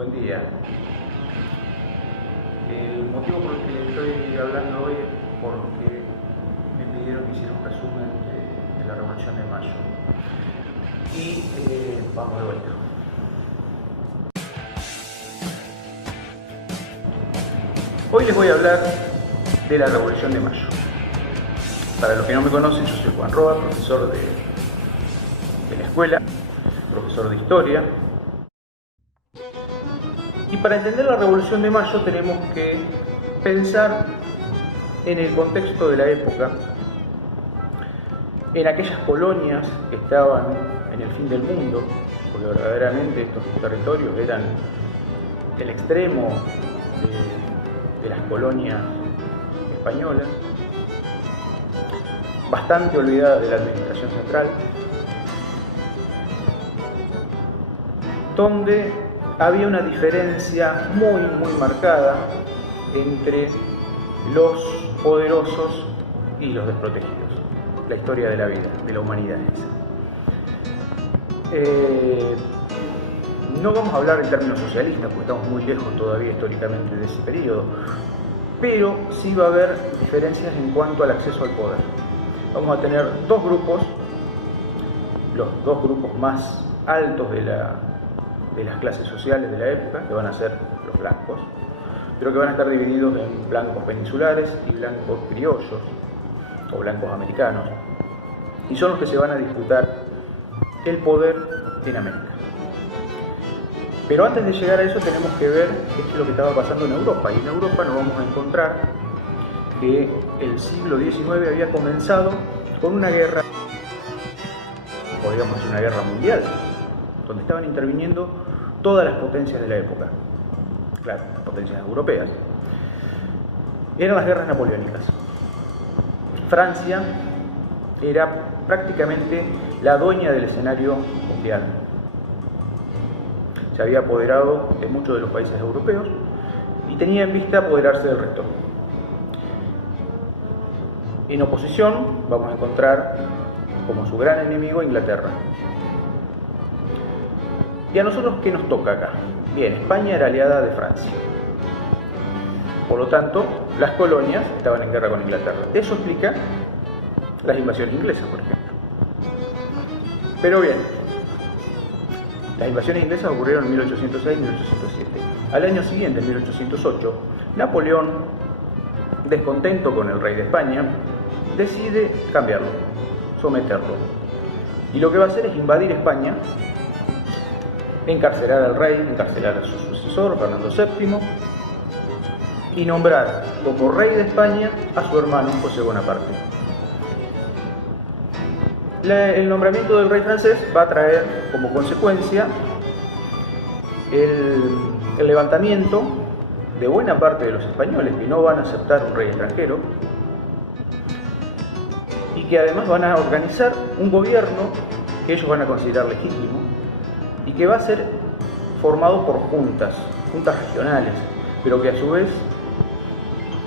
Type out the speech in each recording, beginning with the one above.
Buen día. El motivo por el que le estoy hablando hoy es porque me pidieron que hiciera un resumen de la Revolución de Mayo. Y vamos de vuelta. Hoy les voy a hablar de la Revolución de Mayo. Para los que no me conocen, yo soy Juan Roa, profesor de la escuela, profesor de historia. Y para entender la Revolución de Mayo tenemos que pensar en el contexto de la época, en aquellas colonias que estaban en el fin del mundo, porque verdaderamente estos territorios eran el extremo de las colonias españolas, bastante olvidadas de la administración central, donde había una diferencia muy marcada entre los poderosos y los desprotegidos. La historia de la vida, de la humanidad es esa. No vamos a hablar en términos socialistas, porque estamos muy lejos todavía históricamente de ese periodo, pero sí va a haber diferencias en cuanto al acceso al poder. Vamos a tener dos grupos, los dos grupos más altos de las clases sociales de la época, que van a ser los blancos, pero que van a estar divididos en blancos peninsulares y blancos criollos, o blancos americanos, y son los que se van a disputar el poder en América. Pero antes de llegar a eso tenemos que ver qué es lo que estaba pasando en Europa, y en Europa nos vamos a encontrar que el siglo XIX había comenzado con una guerra, podríamos decir una guerra mundial, donde estaban interviniendo todas las potencias de la época, claro, las potencias europeas. Eran las guerras napoleónicas. Francia era prácticamente la dueña del escenario mundial. Se había apoderado de muchos de los países europeos y tenía en vista apoderarse del resto. En oposición vamos a encontrar como su gran enemigo a Inglaterra. ¿Y a nosotros qué nos toca acá? Bien, España era aliada de Francia. Por lo tanto, las colonias estaban en guerra con Inglaterra. Eso explica las invasiones inglesas, por ejemplo. Pero bien, las invasiones inglesas ocurrieron en 1806 y 1807. Al año siguiente, en 1808, Napoleón, descontento con el rey de España, decide cambiarlo, someterlo. Y lo que va a hacer es invadir España, encarcelar al rey, encarcelar a su sucesor, Fernando VII, y nombrar como rey de España a su hermano José Bonaparte. El nombramiento del rey francés va a traer como consecuencia el levantamiento de buena parte de los españoles que no van a aceptar un rey extranjero y que además van a organizar un gobierno que ellos van a considerar legítimo y que va a ser formado por juntas regionales, pero que a su vez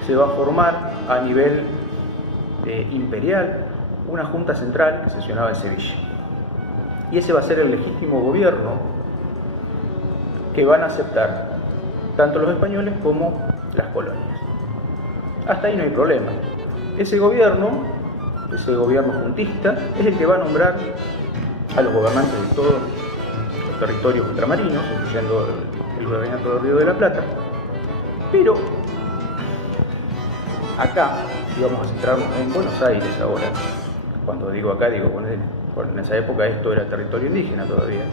se va a formar a nivel imperial una junta central que sesionaba en Sevilla. Y ese va a ser el legítimo gobierno que van a aceptar tanto los españoles como las colonias. Hasta ahí no hay problema. Ese gobierno juntista, es el que va a nombrar a los gobernantes de todos los territorios ultramarinos, incluyendo el virreinato del Río de la Plata. Pero acá, y vamos a centrarnos en Buenos Aires ahora, cuando digo acá, digo, bueno, en esa época esto era territorio indígena todavía.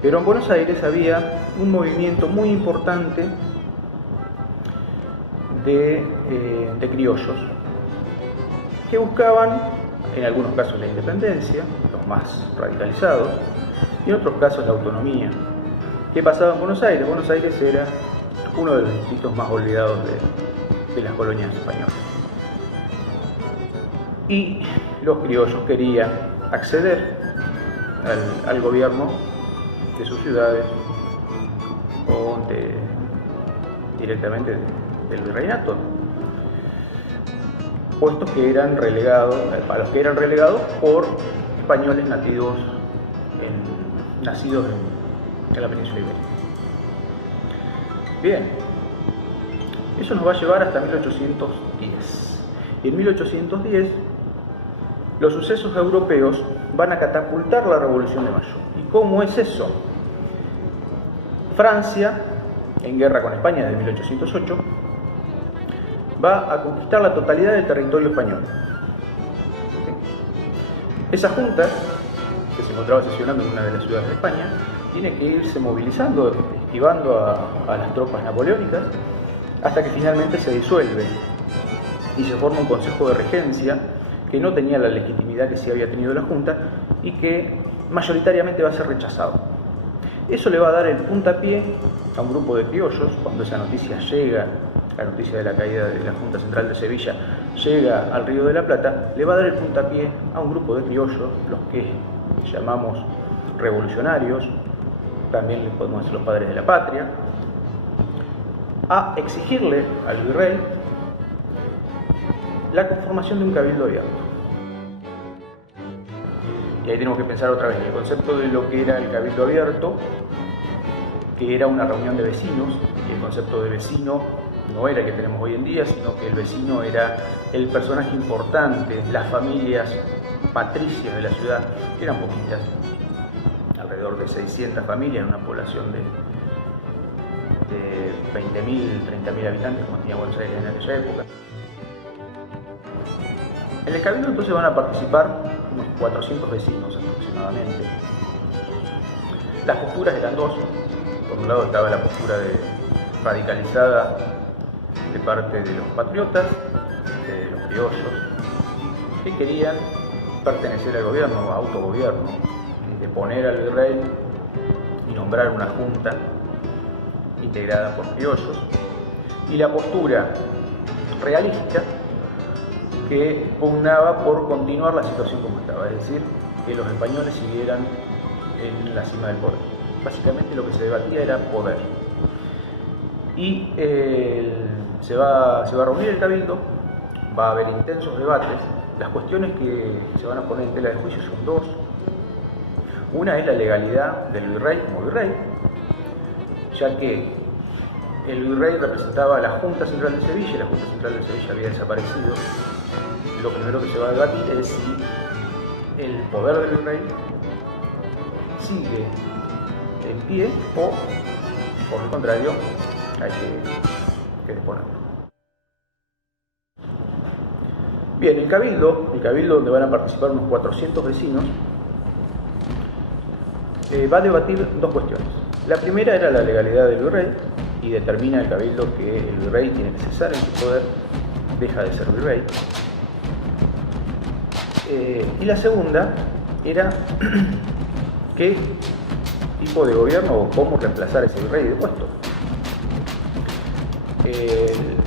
Pero en Buenos Aires había un movimiento muy importante de criollos que buscaban, en algunos casos, la independencia, los más radicalizados, y en otros casos la autonomía. ¿Qué pasaba en Buenos Aires? Buenos Aires era uno de los distritos más olvidados de las colonias españolas. Y los criollos querían acceder al gobierno de sus ciudades o directamente del virreinato, puestos que eran relegados, a los que eran relegados por españoles nacidos en la península ibérica. Bien, eso nos va a llevar hasta 1810. Y en 1810 los sucesos europeos van a catapultar la Revolución de Mayo. ¿Y cómo es eso? Francia, en guerra con España desde 1808, va a conquistar la totalidad del territorio español. Esa junta, que se encontraba sesionando en una de las ciudades de España, tiene que irse movilizando, esquivando a las tropas napoleónicas, hasta que finalmente se disuelve y se forma un consejo de regencia que no tenía la legitimidad que sí había tenido la Junta y que mayoritariamente va a ser rechazado. Eso le va a dar el puntapié a un grupo de criollos. Cuando esa noticia llega, la noticia de la caída de la Junta Central de Sevilla, llega al Río de la Plata, le va a dar el puntapié a un grupo de criollos, los que llamamos revolucionarios, también le podemos decir los padres de la patria, a exigirle al virrey la conformación de un cabildo abierto. Y ahí tenemos que pensar otra vez en el concepto de lo que era el cabildo abierto, que era una reunión de vecinos, y el concepto de vecino no era el que tenemos hoy en día, sino que el vecino era el personaje importante, las familias patricias de la ciudad, que eran poquitas, alrededor de 600 familias en una población de 20.000, 30.000 habitantes, como tenía Buenos Aires en aquella época. En el cabildo entonces van a participar unos 400 vecinos aproximadamente. Las posturas eran dos. Por un lado estaba la postura radicalizada de parte de los patriotas, de los criollos, que querían pertenecer al gobierno, autogobierno, deponer al virrey y nombrar una junta integrada por criollos. Y la postura realista, que pugnaba por continuar la situación como estaba, es decir, que los españoles siguieran en la cima del poder. Básicamente lo que se debatía era poder. Y se va a reunir el cabildo, va a haber intensos debates. Las cuestiones que se van a poner en tela de juicio son dos. Una es la legalidad del virrey como virrey, ya que el virrey representaba a la Junta Central de Sevilla y la Junta Central de Sevilla había desaparecido. Lo primero que se va a debatir es si el poder del virrey sigue en pie o, por el contrario, hay que deponerlo. Bien, el cabildo donde van a participar unos 400 vecinos, va a debatir dos cuestiones. La primera era la legalidad del virrey, y determina el cabildo que el virrey tiene que cesar en su poder, deja de ser virrey. Y la segunda era qué tipo de gobierno o cómo reemplazar a ese virrey de puesto.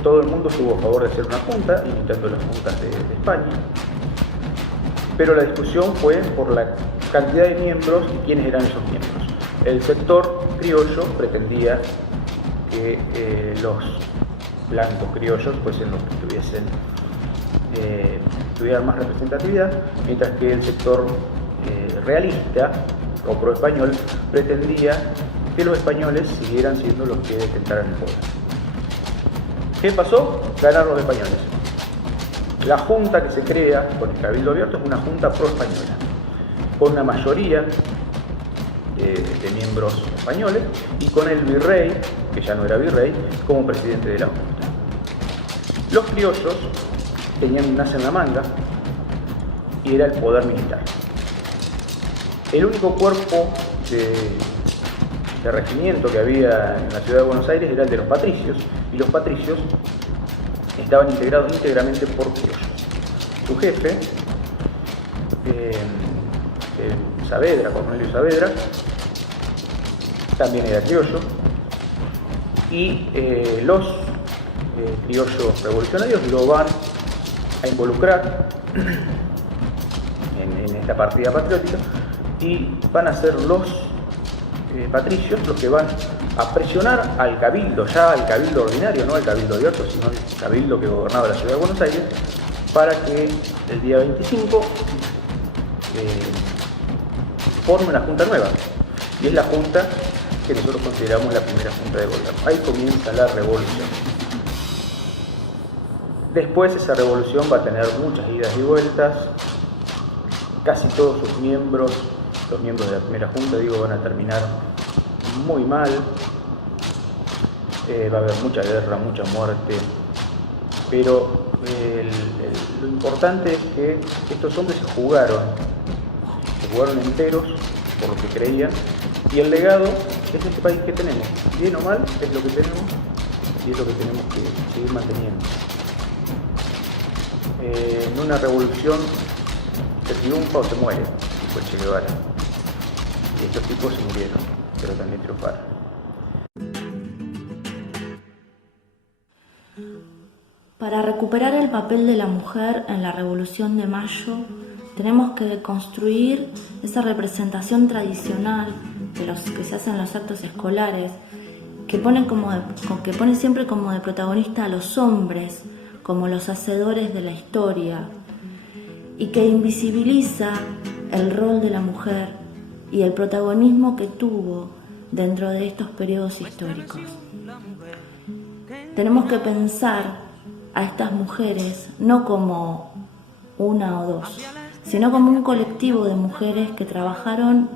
Todo el mundo estuvo a favor de hacer una junta, imitando las juntas de España, pero la discusión fue por la cantidad de miembros y quiénes eran esos miembros. El sector criollo pretendía que los blancos criollos fuesen los que tuvieran más representatividad, mientras que el sector realista o pro-español pretendía que los españoles siguieran siendo los que detentaran el poder. ¿Qué pasó? Ganaron los españoles. La junta que se crea con el cabildo abierto es una junta pro-española, con una mayoría de miembros españoles y con el virrey, que ya no era virrey, como presidente de la junta. Los criollos tenían un as en la manga y era el poder militar. El único cuerpo de regimiento que había en la ciudad de Buenos Aires era el de los patricios, y los patricios estaban integrados íntegramente por criollos. Su jefe, Saavedra, Cornelio Saavedra, también era criollo, y los criollos revolucionarios lo van a involucrar en esta partida patriótica, y van a ser los patricios los que van a presionar al cabildo, ya al cabildo ordinario, no al cabildo abierto, sino al cabildo que gobernaba la ciudad de Buenos Aires, para que el día 25 forme una junta nueva. Y es la junta que nosotros consideramos la primera junta de gobierno. Ahí comienza la revolución. Después esa revolución va a tener muchas idas y vueltas. Casi todos sus miembros, los miembros de la primera junta, van a terminar muy mal. Va a haber mucha guerra, mucha muerte. Pero lo importante es que estos hombres se jugaron enteros por lo que creían, y el legado es este país que tenemos. Bien o mal, es lo que tenemos y es lo que tenemos que seguir manteniendo. En una revolución se triunfa o se muere, dijo el Che Guevara. Y estos tipos se murieron, pero también triunfaron. Para recuperar el papel de la mujer en la Revolución de Mayo, tenemos que construir esa representación tradicional de los que se hacen en los actos escolares, que pone siempre como de protagonista a los hombres, como los hacedores de la historia, y que invisibiliza el rol de la mujer y el protagonismo que tuvo dentro de estos periodos históricos. Tenemos que pensar a estas mujeres no como una o dos, sino como un colectivo de mujeres que trabajaron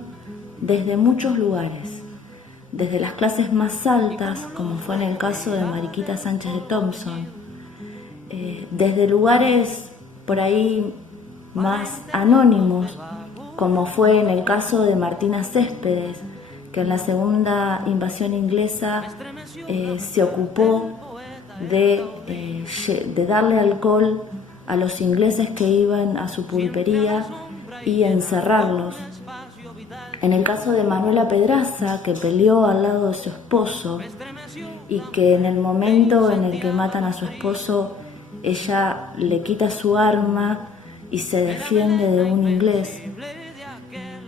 desde muchos lugares, desde las clases más altas, como fue en el caso de Mariquita Sánchez de Thompson, desde lugares por ahí más anónimos, como fue en el caso de Martina Céspedes, que en la segunda invasión inglesa se ocupó de darle alcohol a los ingleses que iban a su pulpería y encerrarlos. En el caso de Manuela Pedraza, que peleó al lado de su esposo y que en el momento en el que matan a su esposo, ella le quita su arma y se defiende de un inglés.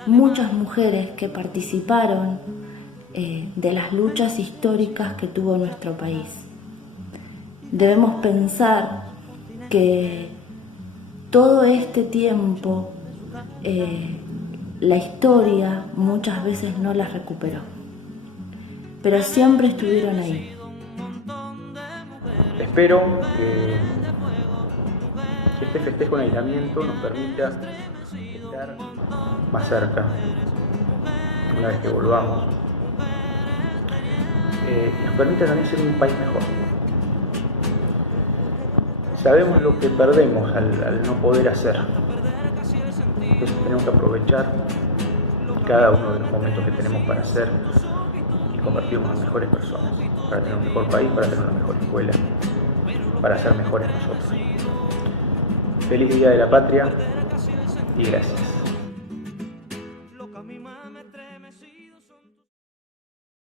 Muchas mujeres que participaron de las luchas históricas que tuvo nuestro país. Debemos pensar que todo este tiempo la historia muchas veces no las recuperó, pero siempre estuvieron ahí. Espero que este festejo en aislamiento nos permita estar más cerca una vez que volvamos, y nos permita también ser un país mejor. Sabemos lo que perdemos al no poder hacer. Entonces tenemos que aprovechar cada uno de los momentos que tenemos para hacer y convertirnos en mejores personas, para tener un mejor país, para tener una mejor escuela, para ser mejores nosotros. Feliz Día de la Patria y gracias.